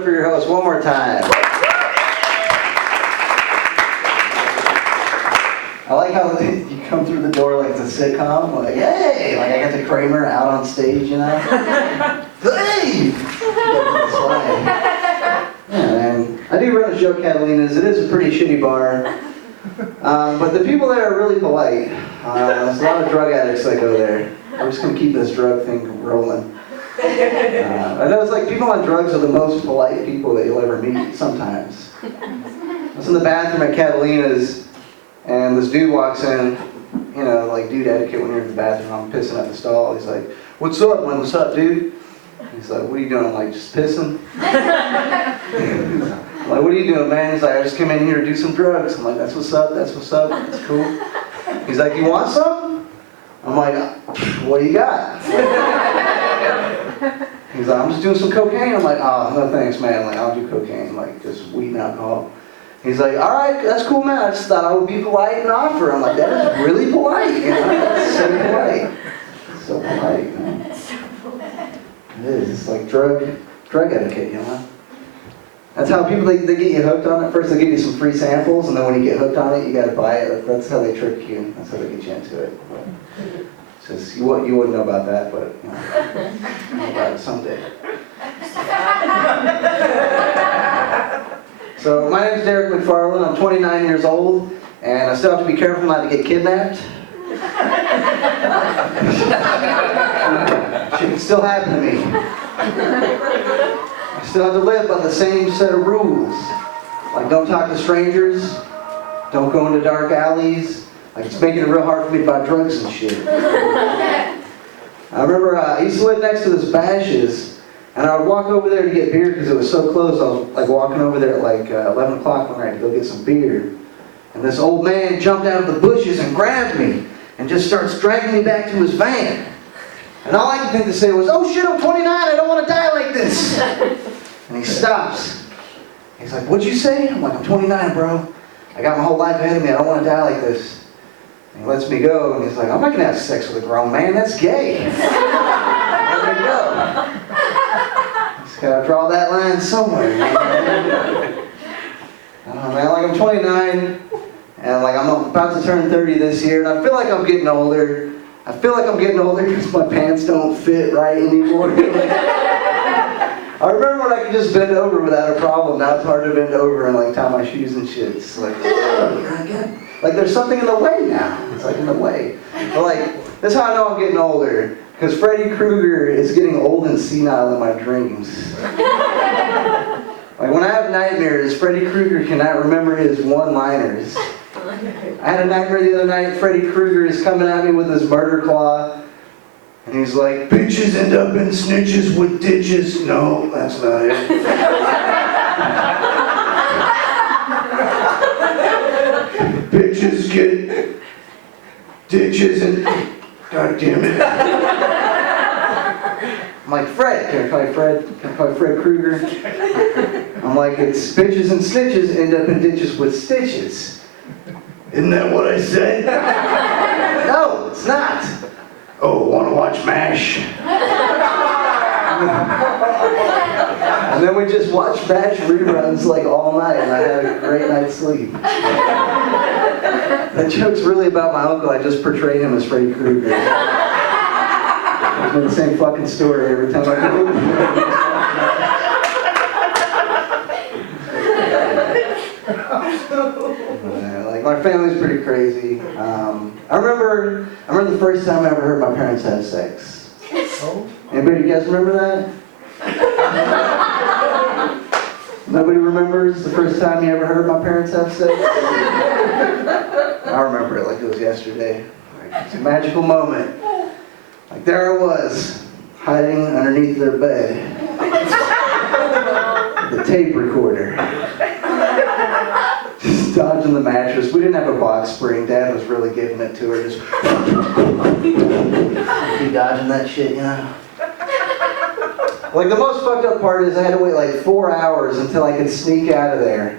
up for your host one more time. I like how you come through the door like it's a sitcom, like, hey! Like I got the Kramer out on stage, you know? Hey! Yeah, man. I do run a show, Catalina's. It is a pretty shitty bar. But the people there are really polite. There's a lot of drug addicts that go there. I'm just going to keep this drug thing rolling. I know it's like people on drugs are the most polite people that you'll ever meet sometimes. I was in the bathroom at Catalina's, and this dude walks in, you know, like dude etiquette when you're in the bathroom, I'm pissing at the stall. He's like, what's up, man? What's up, dude? He's like, what are you doing? I'm like, just pissing. I'm like, what are you doing, man? He's like, I just came in here to do some drugs. I'm like, that's what's up, that's what's up, that's cool. He's like, you want some? I'm like, what do you got? He's like, I'm just doing some cocaine. I'm like, oh, no thanks, man. Like, I don't do cocaine, like just weed and alcohol. He's like, all right, that's cool, man. I just thought I would be polite and offer. I'm like, that is really polite, you know? That's so polite. So polite, man. It is. It's like drug etiquette, you know? That's how people, they get you hooked on it. First they give you some free samples, and then when you get hooked on it, you gotta buy it. That's how they trick you. That's how they get you into it. It's just, you wouldn't know about that, but, you know, you'll know about it someday. So, my name's Derek Mcfarland. I'm 29 years old, and I still have to be careful not to get kidnapped. Shit can still happen to me. I still have to live by the same set of rules. Like, don't talk to strangers, don't go into dark alleys. Like, it's making it real hard for me to buy drugs and shit. I remember I used to live next to this Bash's, and I would walk over there to get beer because it was so close. I was like walking over there at like 11 o'clock one night to go get some beer. And this old man jumped out of the bushes and grabbed me and just starts dragging me back to his van. And all I could think to say was, oh shit, I'm 29, I don't want to die like this. And he stops. He's like, what'd you say? I'm like, I'm 29, bro. I got my whole life ahead of me, I don't want to die like this. And he lets me go, and he's like, I'm not going to have sex with a grown man, that's gay. Let me go. Just got to draw that line somewhere. I don't know, man, like I'm 29, and like I'm about to turn 30 this year, and I feel like I'm getting older. I feel like I'm getting older because my pants don't fit right anymore. I remember when I could just bend over without a problem. Now it's hard to bend over and like tie my shoes and shit. It's like, like there's something in the way now. It's like in the way. But like, that's how I know I'm getting older. Because Freddy Krueger is getting old and senile in my dreams. Like when I have nightmares, Freddy Krueger cannot remember his one-liners. I had a nightmare the other night. Freddy Krueger is coming at me with his murder claw. And he's like, bitches end up in snitches with ditches. No, that's not it. Bitches get ditches and... God damn it. I'm like, Fred, can I call you Fred? Can I call you Fred Krueger? I'm like, it's bitches and snitches end up in ditches with stitches. Isn't that what I said? No, it's not. Oh, want to watch MASH? And then we just watched MASH reruns like all night, and I had a great night's sleep. That joke's really about my uncle. I just portrayed him as Freddy Krueger. It's been the same fucking story every time I go. Like my family's pretty crazy. I remember the first time I ever heard my parents have sex. Anybody, you guys remember that? Nobody remembers the first time you ever heard my parents have sex? I remember it like it was yesterday. It's a magical moment. Like there I was, hiding underneath their bed. The tape recorder. Just dodging the mattress. We didn't have a box spring. Dad was really giving it to her. Just be dodging that shit, you know? Like the most fucked up part is I had to wait like 4 hours until I could sneak out of there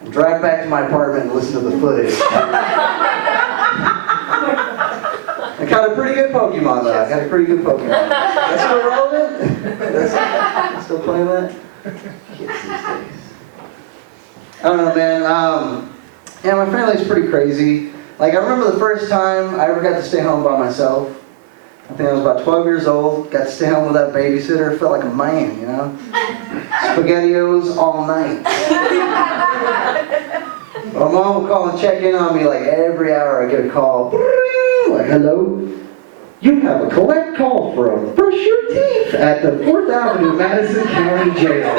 and drive back to my apartment and listen to the footage. I got a pretty good Pokemon though. I got a pretty good Pokemon. That's still relevant? That's still playing that? Kids these days. I don't know, man. Yeah, my family's pretty crazy. Like, I remember the first time I ever got to stay home by myself. I think I was about 12 years old. Got to stay home without a babysitter. Felt like a man, you know? SpaghettiOs all night. My mom would call and check in on me like every hour. I get a call. Like, hello? You have a collect call from Brush Your Teeth at the 4th Avenue Madison County Jail.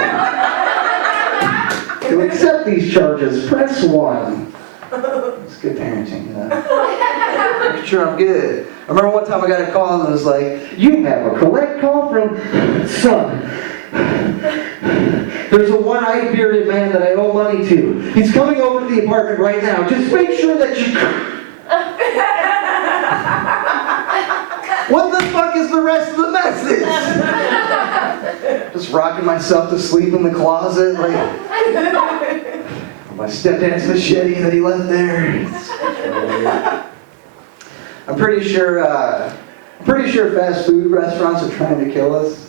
To accept these charges, press 1. It's good parenting, you know. Making sure I'm good. I remember one time I got a call and it was like, you have a collect call from son. There's a one-eyed bearded man that I owe money to. He's coming over to the apartment right now. Just make sure that you... What the fuck is the rest of the message? Just rocking myself to sleep in the closet, like my stepdad's machete that he left there. I'm pretty sure fast food restaurants are trying to kill us.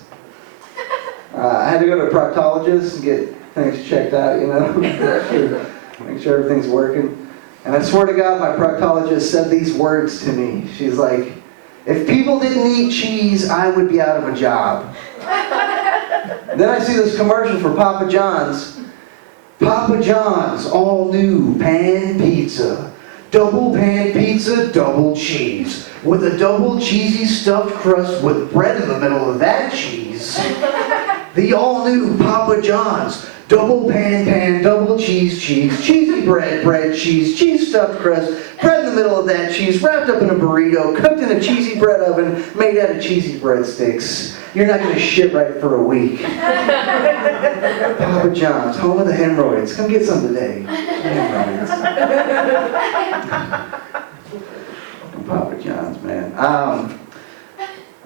I had to go to a proctologist and get things checked out, you know, make sure everything's working. And I swear to God, my proctologist said these words to me. She's like, if people didn't eat cheese, I would be out of a job. And then I see this commercial for Papa John's. Papa John's all new pan pizza. Double pan pizza, double cheese. With a double cheesy stuffed crust with bread in the middle of that cheese. The all new Papa John's. Double pan, double cheese, cheesy bread, cheese stuffed crust, bread in the middle of that cheese, wrapped up in a burrito, cooked in a cheesy bread oven, made out of cheesy breadsticks. You're not going to shit right for a week. Papa John's, home of the hemorrhoids. Come get some today. Hemorrhoids. Papa John's, man. I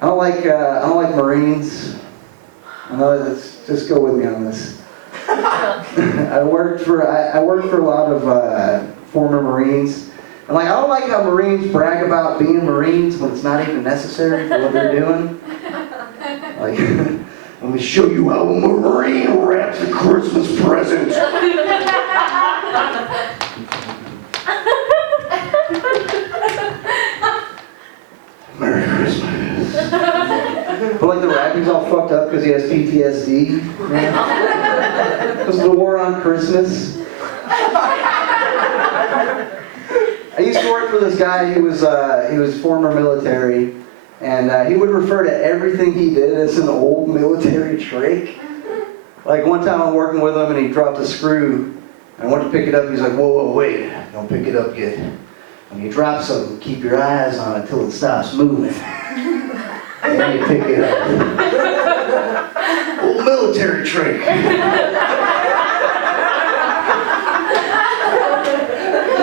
don't like Marines. I know that's, just go with me on this. I worked for a lot of former Marines, and like I don't like how Marines brag about being Marines when it's not even necessary for what they're doing. Like, let me show you how a Marine wraps a Christmas present. Merry Christmas. But like the wrapping's all fucked up because he has PTSD. Because of the war on Christmas. I used to work for this guy who was former military, and he would refer to everything he did as an old military trick. Like one time I'm working with him and he dropped a screw, and I went to pick it up. He's like, whoa, wait, don't pick it up yet. When you drop something, keep your eyes on it until it stops moving. Then you pick it up. Old military trick.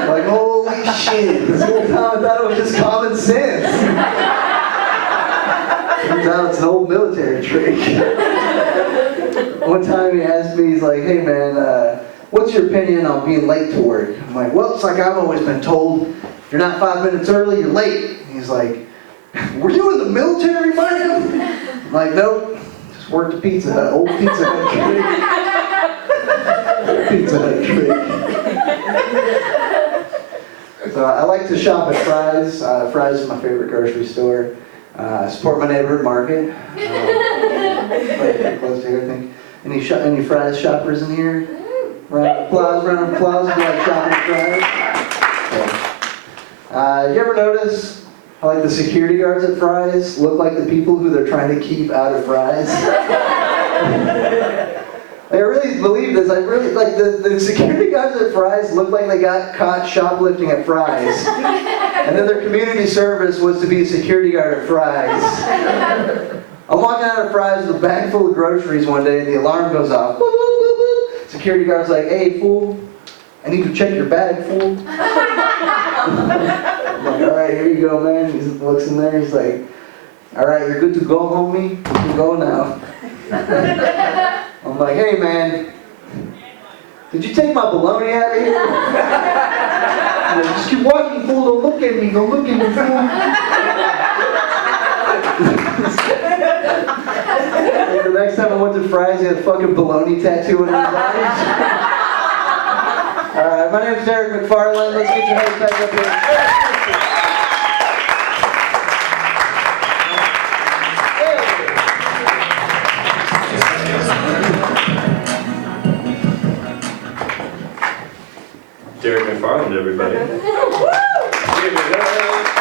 Like, holy shit. This whole time I thought it was just common sense. Turns out it's an old military trick. One time he asked me, he's like, hey man, what's your opinion on being late to work? I'm like, well, it's like I've always been told, if you're not 5 minutes early, you're late. He's like, were you in the military, man? I'm like, nope, just worked at Pizza Hut, old Pizza Hut trick. Pizza Hut trick. So I like to shop at Fry's. Fry's is my favorite grocery store. I support my neighborhood market. Right close to here, I think. Any Fry's shoppers in here? Round of applause, round of applause. Do you like shopping at Fry's? You ever notice how like the security guards at Fry's look like the people who they're trying to keep out of Fry's? I really believe this. I really like the security guards at Fry's look like they got caught shoplifting at Fry's, and then their community service was to be a security guard at Fry's. I'm walking out of Fry's with a bag full of groceries one day, and the alarm goes off. Boop, boop, boop, boop. Security guard's like, "Hey, fool, I need to check your bag, fool." I'm like, all right, here you go, man. He looks in there, he's like, all right, you're good to go, homie. You can go now. I'm like, hey, man, did you take my baloney out of here? Like, just keep walking, fool. Don't look at me. Don't look at me, fool. The next time I went to the fries, he had a fucking baloney tattoo on his eyes. Alright, my name's Derek Mcfarland. Let's get your hands back up here. Derek Mcfarland, everybody.